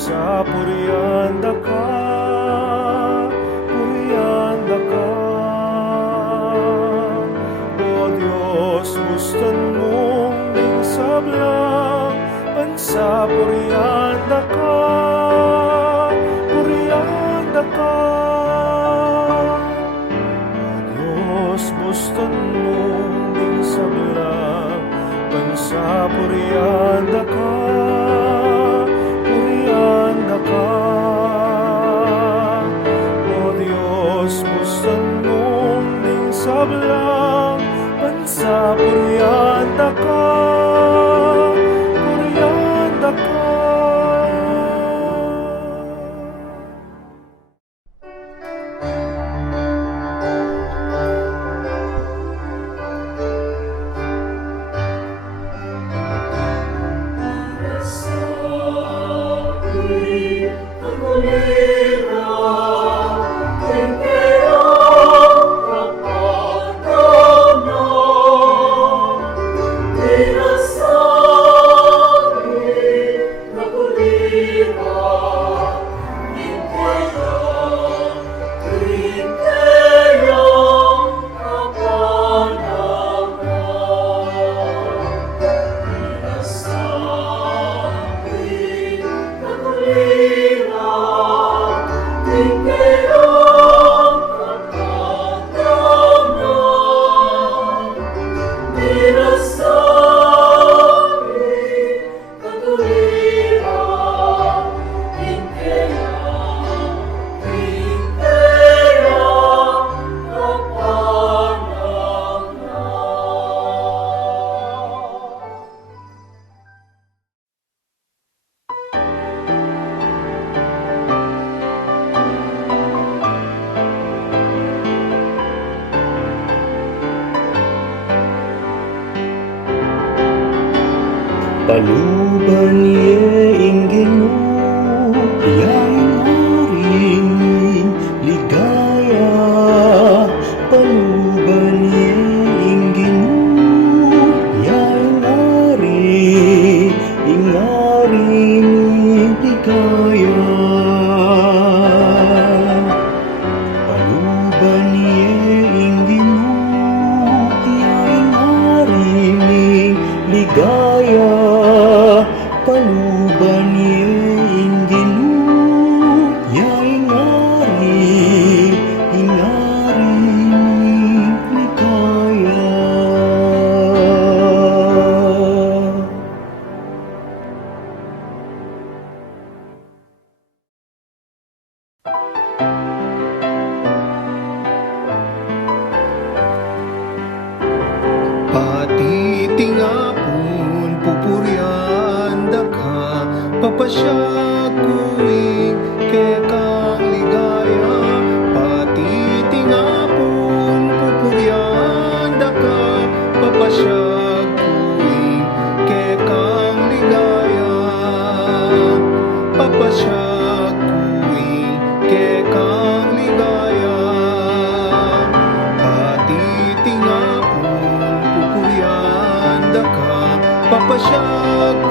Pansapurianda ka, purianda ka. O Diyos, guston mong ding sablang, pansapurianda ka, purianda ka. O Diyos, guston mong ding sablang, pansapurianda ka, purianda ka. O Diyos, guston mong ding sablang, pansapurianda ka, purianda ka. Paluban ye inggeno, yaing haring ligaya. Paluban ye inggeno, yaing haring ligaya. Paluban ye inggeno, yaing haring ligaya. Paluban ye inggeno, yaing haring ligaya. Pati tingapon pupurianda ka, papasyakuing kekang ligaya. Pati tingapon pupurianda ka, papasyakuing kekang ligaya. Papasyakuing kekang ligaya. Pati tingapon pupurianda ka, papasyakuing